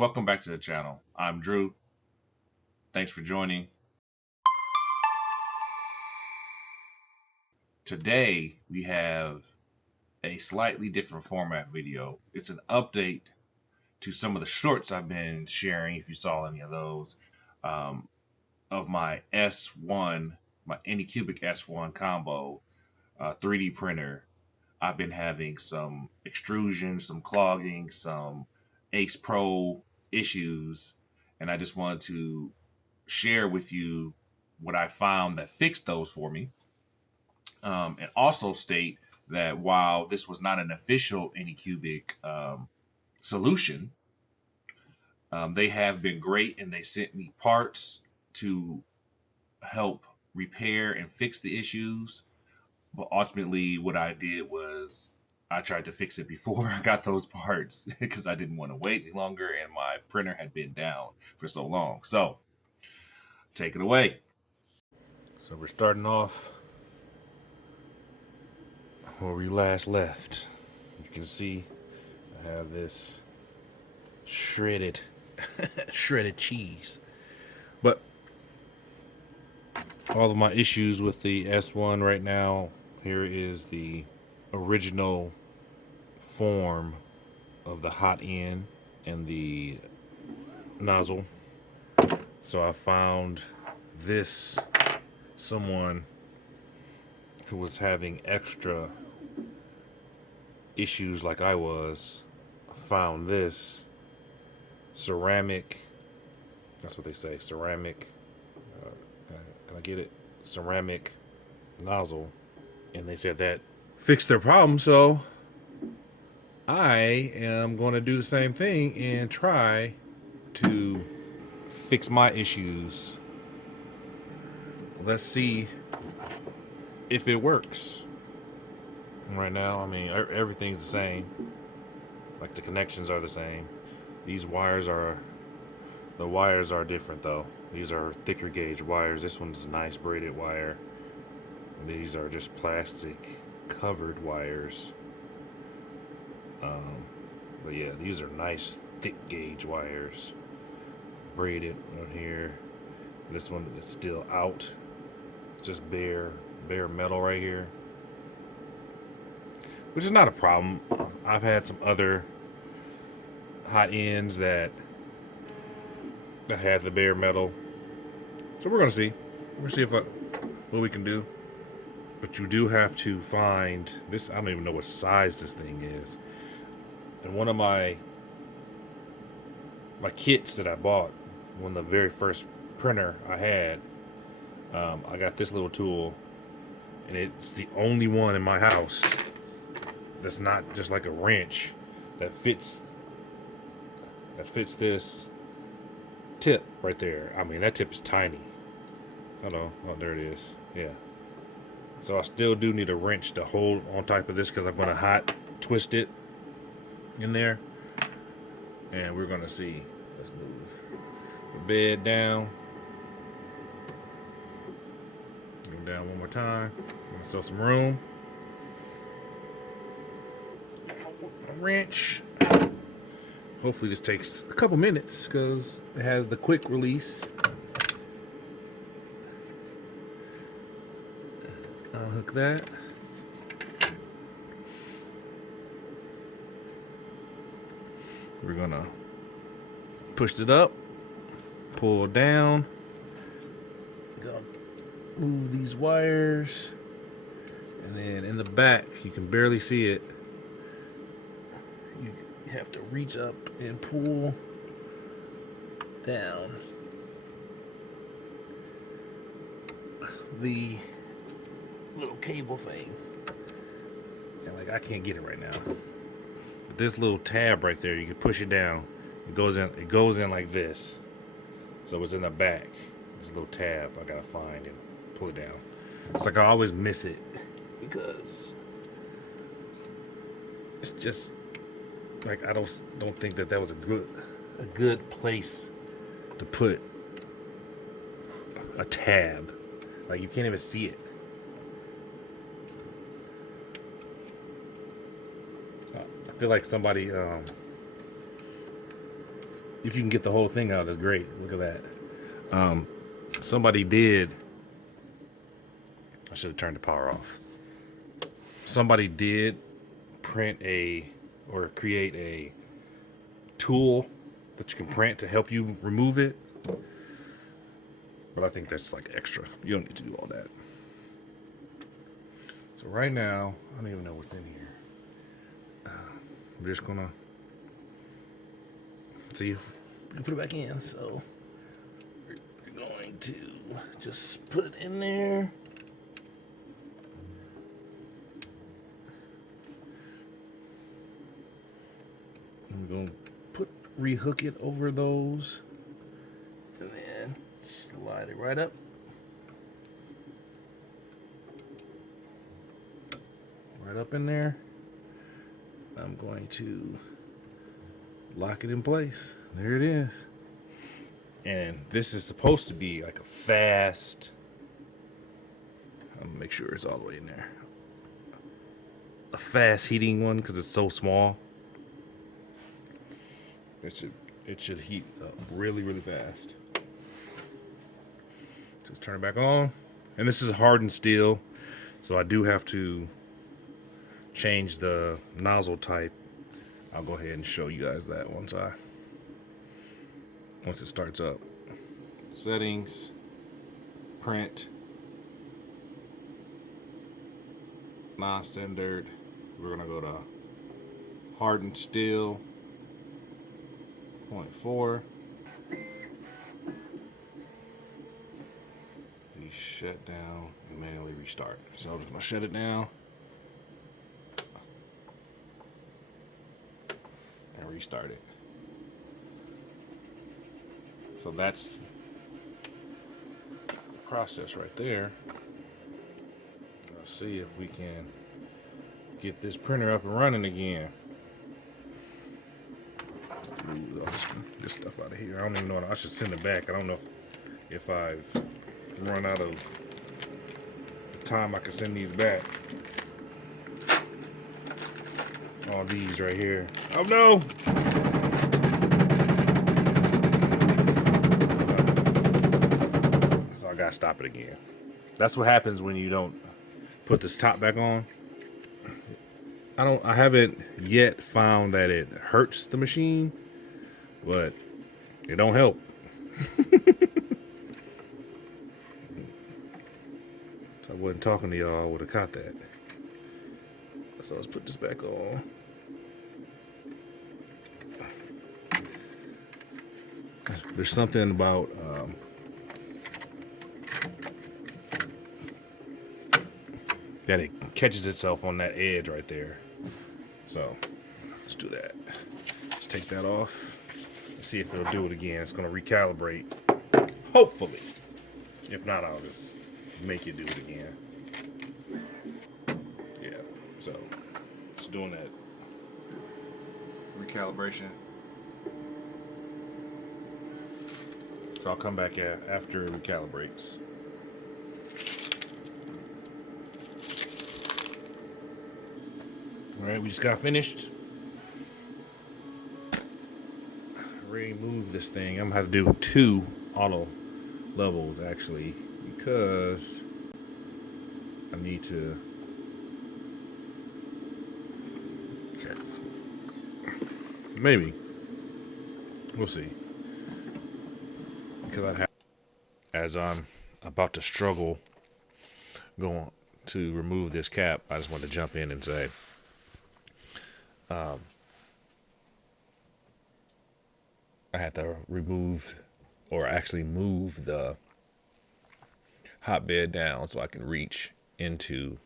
Welcome back to the channel. I'm Drew. Thanks for joining. Today we have a slightly different format video. It's an update to some of the shorts I've been sharing, if you saw any of those, of my S1, my Anycubic S1 Combo 3D printer. I've been having some extrusion, some clogging, some Ace Pro issues, and I just wanted to share with you what I found that fixed those for me, and also state that while this was not an official Anycubic solution, they have been great, and they sent me parts to help repair and fix the issues. But ultimately, what I did was I tried to fix it before I got those parts because I didn't want to wait any longer, and my printer had been down for so long. So, take it away. So we're starting off where we last left. You can see I have this shredded cheese. But all of my issues with the S1 right now, here is the original form of the hot end and the nozzle. So I found this, someone who was having extra issues like I was, found this ceramic, that's what they say, ceramic, can I get it? Ceramic nozzle. And they said that fixed their problem, so I am going to do the same thing and try to fix my issues. Let's see if it works. Right now, I mean, everything's the same. Like the connections are the same. These wires are, the wires are different though. These are thicker gauge wires. This one's a nice braided wire. These are just plastic covered wires. But yeah, these are nice thick gauge wires. Braided on here. This one is still out. It's just bare metal right here, which is not a problem. I've had some other hot ends that had the bare metal, so we're gonna see. We're gonna see what we can do. But you do have to find this. I don't even know what size this thing is. And one of my kits that I bought, one of the very first printer I had, I got this little tool, and it's the only one in my house that's not just like a wrench that fits this tip right there. I mean, that tip is tiny. Oh, there it is. Yeah. So I still do need a wrench to hold on top of this because I'm going to hot twist it in there. And we're going to see. Let's move the bed down. Go down one more time. I'm going to save some room. A wrench. Hopefully this takes a couple minutes because it has the quick release. Unhook that. We're gonna push it up, pull down. Gonna move these wires, and then in the back you can barely see it. You have to reach up and pull down the little cable thing. And like, I can't get it right now. But this little tab right there, you can push it down. It goes in like this. So it's in the back. This little tab I gotta find and pull it down. It's like I always miss it because it's just like I don't think that was a good place to put a tab. Like, you can't even see it. I feel like somebody if you can get the whole thing out, it's great. Look at that. Somebody did. I should have turned the power off. Somebody did print or create a tool that you can print to help you remove it. But I think that's like extra. You don't need to do all that. So right now, I don't even know what's in here. I'm just gonna see if we can put it back in. So we're going to just put it in there. I'm gonna rehook it over those, and then slide it right up. Right up in there. I'm going to lock it in place. There it is. And this is supposed to be like a fast, I'm gonna make sure it's all the way in there. A fast heating one because it's so small. It should heat up really, really fast. Just turn it back on. And this is hardened steel, so I do have to change the nozzle type. I'll go ahead and show you guys that once it starts up. Settings, print, non-standard. We're gonna go to hardened steel 0.4. You shut down and manually restart. So I'm just gonna shut it down and restart it. So that's the process right there. Let's see if we can get this printer up and running again. Move this stuff out of here. I don't even know. I should send it back. I don't know if I've run out of time I can send these back. All these right here. Oh no! So I gotta stop it again. That's what happens when you don't put this top back on. I haven't yet found that it hurts the machine, but it don't help. If I wasn't talking to y'all, I would have caught that. So let's put this back on. There's something about that it catches itself on that edge right there. So let's do that. Let's take that off. Let's see if it'll do it again. It's going to recalibrate. Hopefully. If not, I'll just make it do it again. Yeah, so it's doing that recalibration. So I'll come back after it recalibrates. All right, we just got finished. Remove this thing. I'm gonna have to do 2 auto levels actually because I need to. Okay. Maybe we'll see because as I'm about to struggle going to remove this cap, I just want to jump in and say. I had to remove or actually move the hotbed down so I can reach into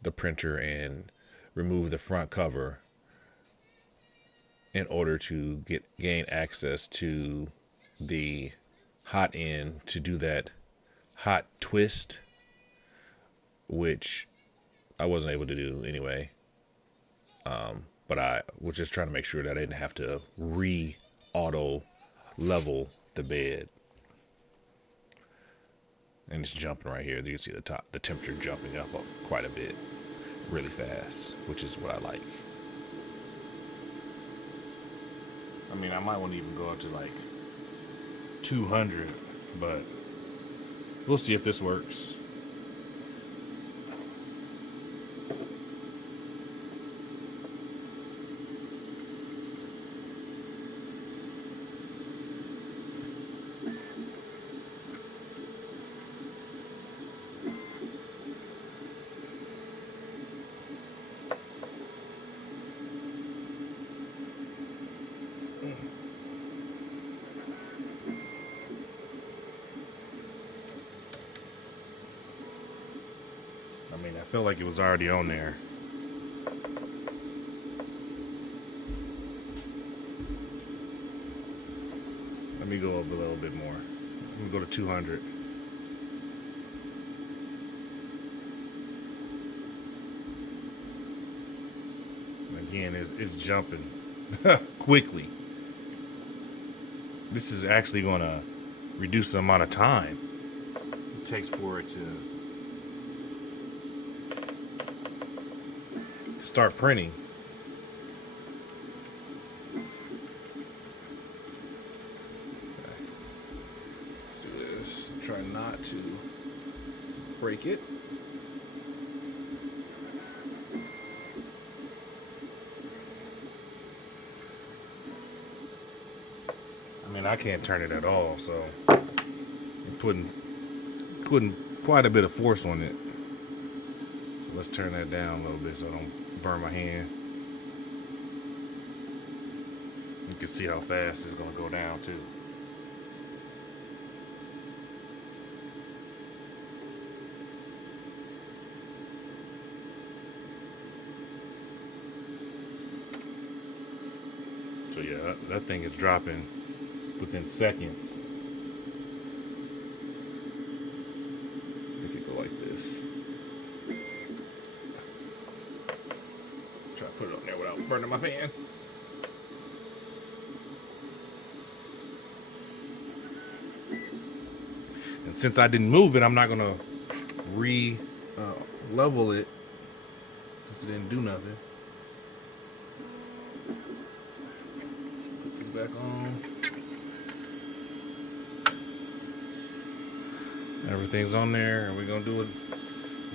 the printer and remove the front cover in order to gain access to the hot end to do that hot twist, which I wasn't able to do anyway. But I was just trying to make sure that I didn't have to auto level the bed. And it's jumping right here. You can see the temperature jumping up quite a bit, really fast, which is what I like. I mean, I might want to even go up to like 200, but we'll see if this works. I mean, I felt like it was already on there. Let me go up a little bit more. I'm gonna go to 200. Again, it's jumping quickly. This is actually gonna reduce the amount of time it takes for it to start printing. Okay. Let's do this. Try not to break it. I mean, I can't turn it at all, so I'm putting quite a bit of force on it. Let's turn that down a little bit so I don't burn my hand. You can see how fast it's gonna go down too. So yeah, that thing is dropping within seconds. Make it go like this. Try to put it on there without burning my fan. And since I didn't move it, I'm not gonna level it since it didn't do nothing. Put it back on. Everything's on there, and we're gonna do a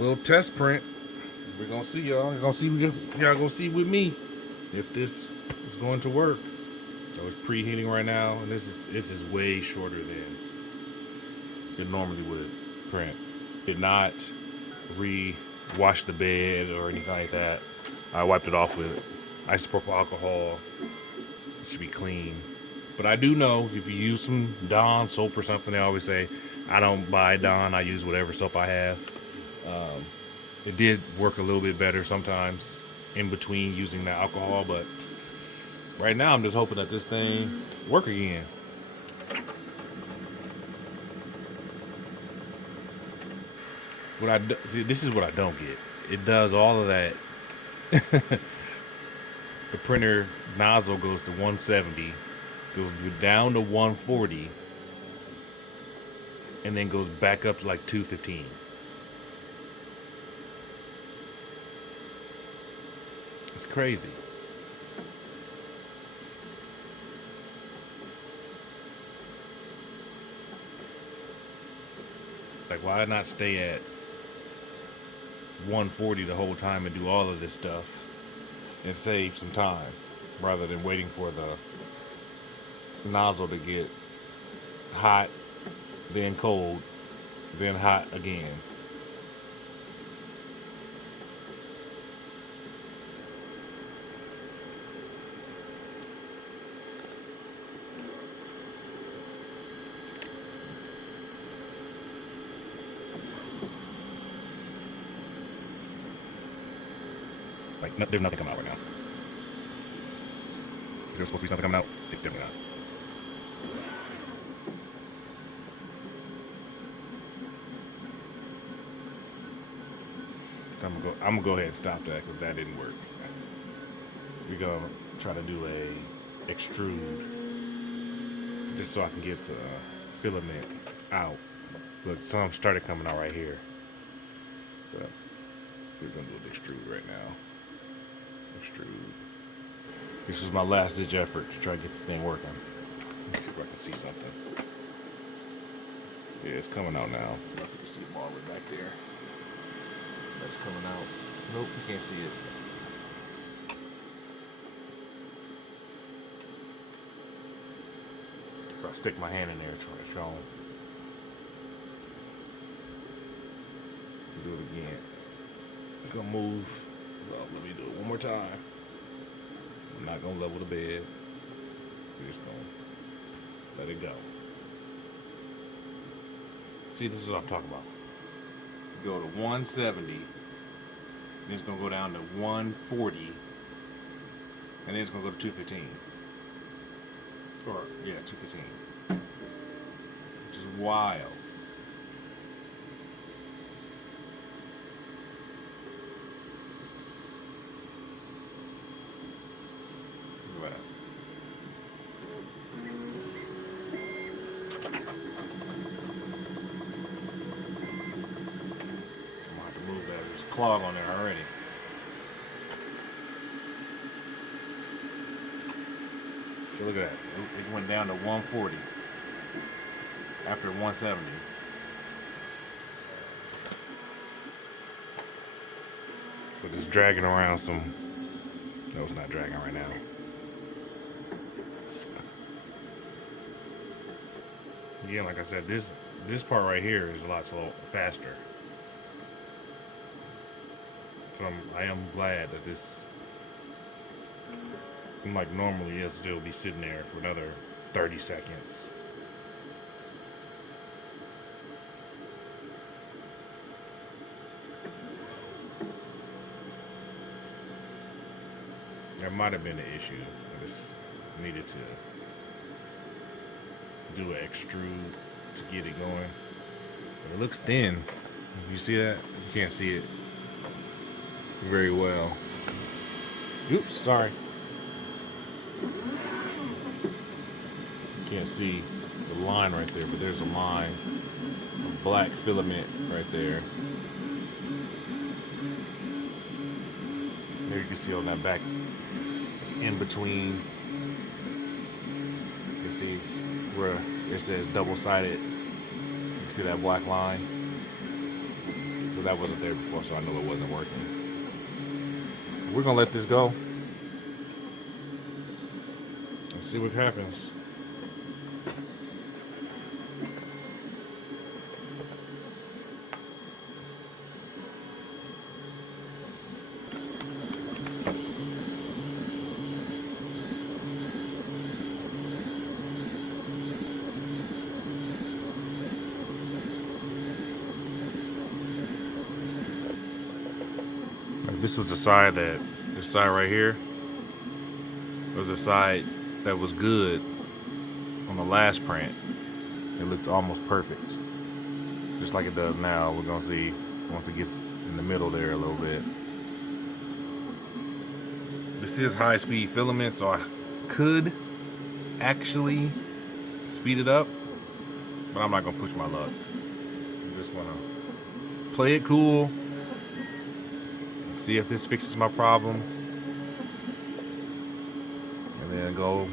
little test print. We're gonna see y'all. Y'all gonna see with me if this is going to work. So it's preheating right now, and this is way shorter than it normally would print. Did not re-wash the bed or anything like that. I wiped it off with isopropyl alcohol. It should be clean. But I do know if you use some Dawn soap or something, they always say, I don't buy Dawn, I use whatever soap I have. It did work a little bit better sometimes in between using the alcohol, but right now I'm just hoping that this thing work again. See, this is what I don't get. It does all of that. The printer nozzle goes to 170, goes down to 140, and then goes back up to like 215. It's crazy. Like, why not stay at 140 the whole time and do all of this stuff and save some time rather than waiting for the nozzle to get hot, then cold, then hot again. Like, no, there's nothing coming out right now. There's supposed to be something coming out. It's definitely not. So I'm gonna go ahead and stop that because that didn't work. We're gonna try to do a extrude just so I can get the filament out. Look, some started coming out right here. But we're gonna do an extrude right now. Extrude. This was my last ditch effort to try to get this thing working. Let's see if I can see something. Yeah, it's coming out now. I don't know if you can see it all the way back there. That's coming out. Nope, you can't see it. If I stick my hand in there, try to show them. Do it again. It's gonna move. So let me do it one more time. I'm not gonna level the bed. We're just gonna let it go. See, this is what I'm talking about. Go to 170, then it's gonna go down to 140, and then it's gonna go to 215. Or yeah, 215. Which is wild. Look at that. There's a clog on there already. So look at that. It went down to 140 after 170. But it's dragging around some. No, it's not dragging right now. Again, like I said, this part right here is a lot faster. So I am glad that this, like normally, it'll still be sitting there for another 30 seconds. There might have been an issue. I just needed to do an extrude to get it going. It looks thin. You see that? You can't see it very well. Oops, sorry. Can't see the line right there, but there's a line of black filament right there. There you can see on that back in between. You can see where it says double-sided. You see that black line? So that wasn't there before, so I know it wasn't working. We're gonna let this go. Let's see what happens. This was the side this side right here was the side that was good on the last print. It looked almost perfect, just like it does now. We're gonna see once it gets in the middle there a little bit. This is high-speed filament, so I could actually speed it up, but I'm not gonna push my luck. I just wanna play it cool. See if this fixes my problem, and then go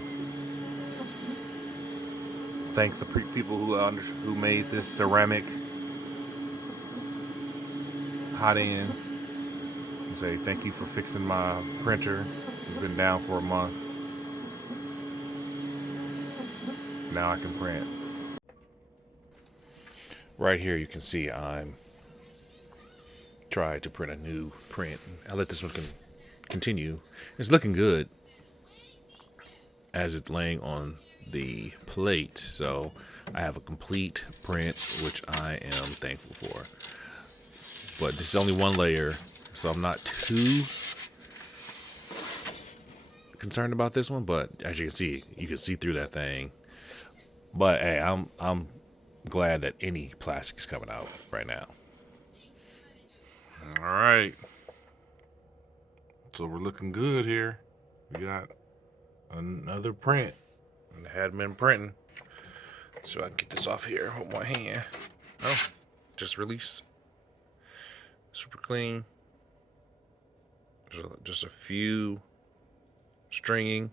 thank the people who made this ceramic hotend, and say thank you for fixing my printer. It's been down for a month. Now I can print. Right here you can see I'm try to print a new print. I'll let this one continue. It's looking good as it's laying on the plate. So I have a complete print, which I am thankful for. But this is only one layer, so I'm not too concerned about this one. But as you can see through that thing. But hey, I'm glad that any plastic is coming out right now. All right, so we're looking good here. We got another print. It had been printing, so I can get this off here with my hand. Oh, just released. Super clean. Just a few stringing.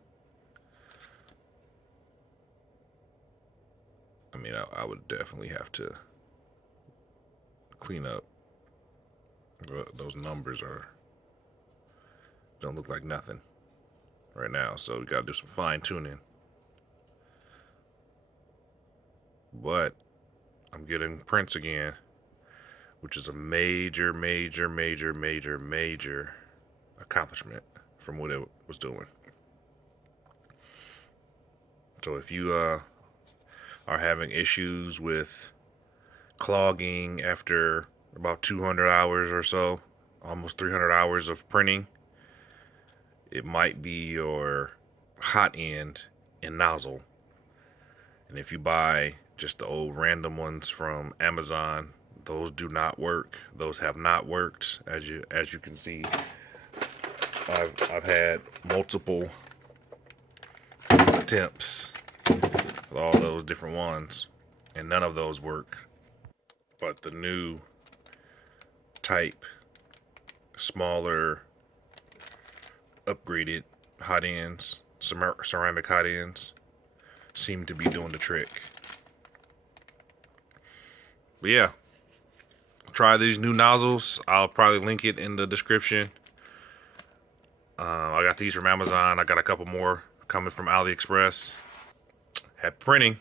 I mean, I would definitely have to clean up. Those numbers don't look like nothing right now, so we gotta do some fine tuning. But I'm getting prints again, which is a major accomplishment from what it was doing. So if you are having issues with clogging after about 200 hours or so, almost 300 hours of printing, it might be your hot end and nozzle. And if you buy just the old random ones from Amazon, those do not work. Those have not worked. As you can see, I've had multiple attempts with all those different ones, and none of those work. But the new type, smaller, upgraded hot ends, ceramic hot ends, seem to be doing the trick. But yeah, try these new nozzles. I'll probably link it in the description. I got these from Amazon. I got a couple more coming from AliExpress. Happy printing.